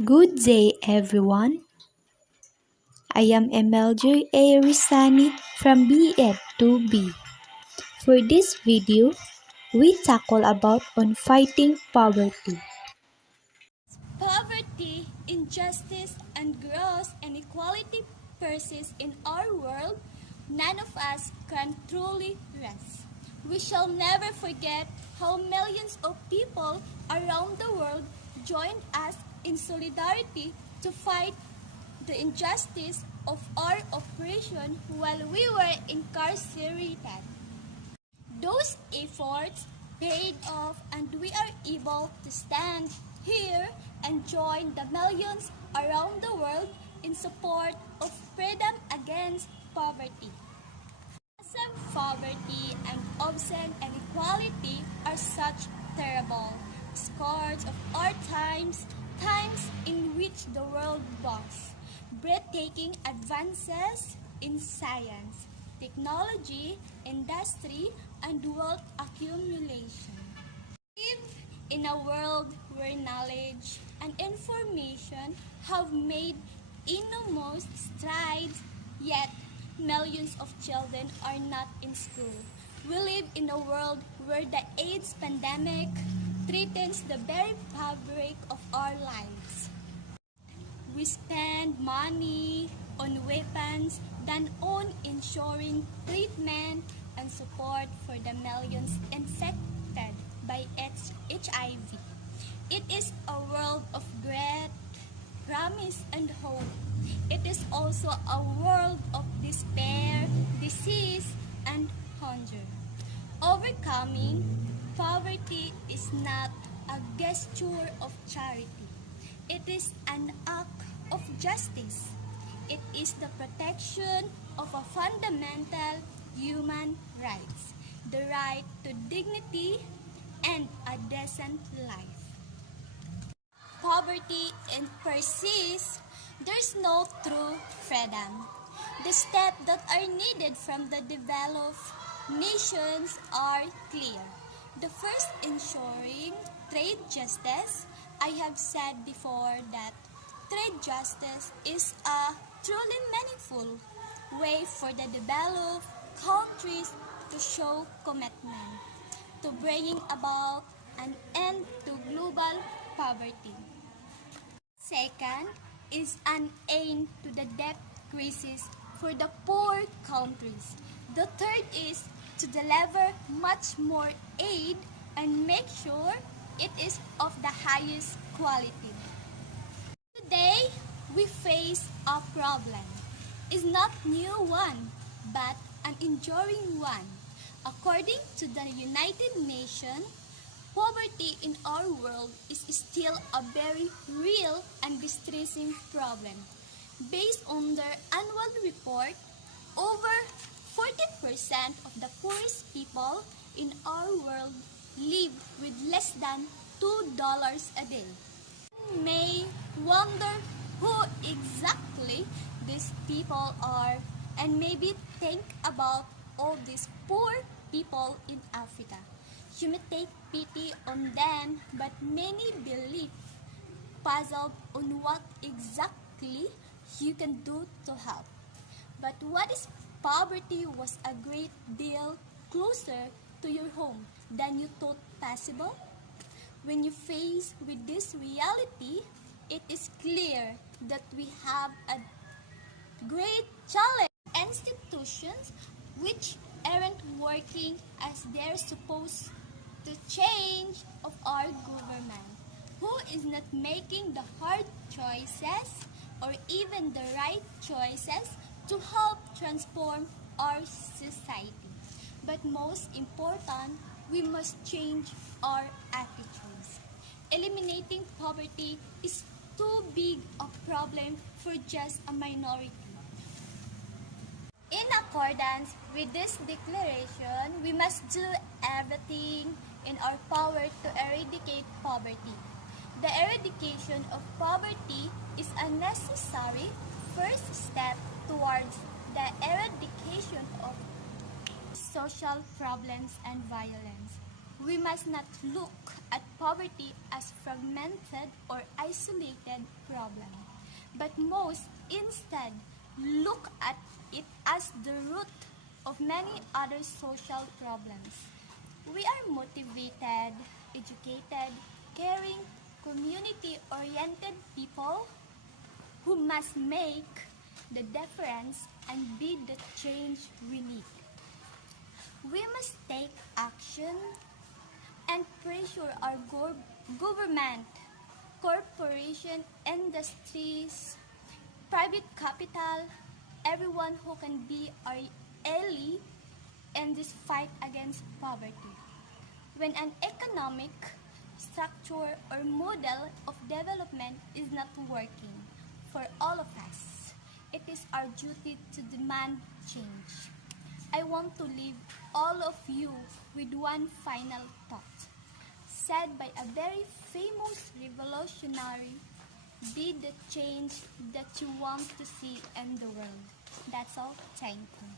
Good day, everyone. I am MLJ A. Risani from BF 2B. For this video, we tackle about on fighting poverty. Poverty, injustice, and gross inequality persist in our world. None of us can truly rest. We shall never forget how millions of people around the world joined us in solidarity to fight the injustice of our oppression while we were incarcerated. Those efforts paid off, and we are able to stand here and join the millions around the world in support of freedom against poverty. Some poverty and obscene inequality are such terrible scourge of our times in which the world boasts breathtaking advances in science, technology, industry, and wealth accumulation. We live in a world where knowledge and information have made enormous strides, yet millions of children are not in school. We live in a world where the AIDS pandemic threatens the very fabric of our lives. We spend money on weapons than on ensuring treatment and support for the millions infected by HIV. It is a world of great promise and hope. It is also a world of despair, disease, and hunger. Overcoming poverty is not a gesture of charity. It is an act of justice. It is the protection of a fundamental human rights, the right to dignity and a decent life. Poverty and persists, there's no true freedom. The steps that are needed from the developed nations are clear. The first, ensuring trade justice. I have said before that trade justice is a truly meaningful way for the developed countries to show commitment to bringing about an end to global poverty. Second is an end to the debt crisis for the poor countries. The third is to deliver much more aid and make sure it is of the highest quality. Today, we face a problem. It's not new one, but an enduring one. According to the United Nations, poverty in our world is still a very real and distressing problem. Based on their annual report, over 40% of the poorest people in our world live with less than $2 a day. You may wonder who exactly these people are and maybe think about all these poor people in Africa. You may take pity on them, but many believe puzzled on what exactly you can do to help. But what is poverty was a great deal closer to your home than you thought possible. When you face with this reality, it is clear that we have a great challenge. Institutions which aren't working as they're supposed to change of our government, who is not making the hard choices or even the right choices to help transform our society. But most important, we must change our attitudes. Eliminating poverty is too big a problem for just a minority. In accordance with this declaration, we must do everything in our power to eradicate poverty. The eradication of poverty is a necessary first step towards the eradication of social problems and violence. We must not look at poverty as fragmented or isolated problem, but most instead look at it as the root of many other social problems. We are motivated, educated, caring, community-oriented people who must make the difference and be the change we need. We must take action and pressure our government, corporation, industries, private capital, everyone who can be our ally in this fight against poverty. When an economic structure or model of development is not working for all of us, it is our duty to demand change. I want to leave all of you with one final thought, said by a very famous revolutionary: be the change that you want to see in the world. That's all. Thank you.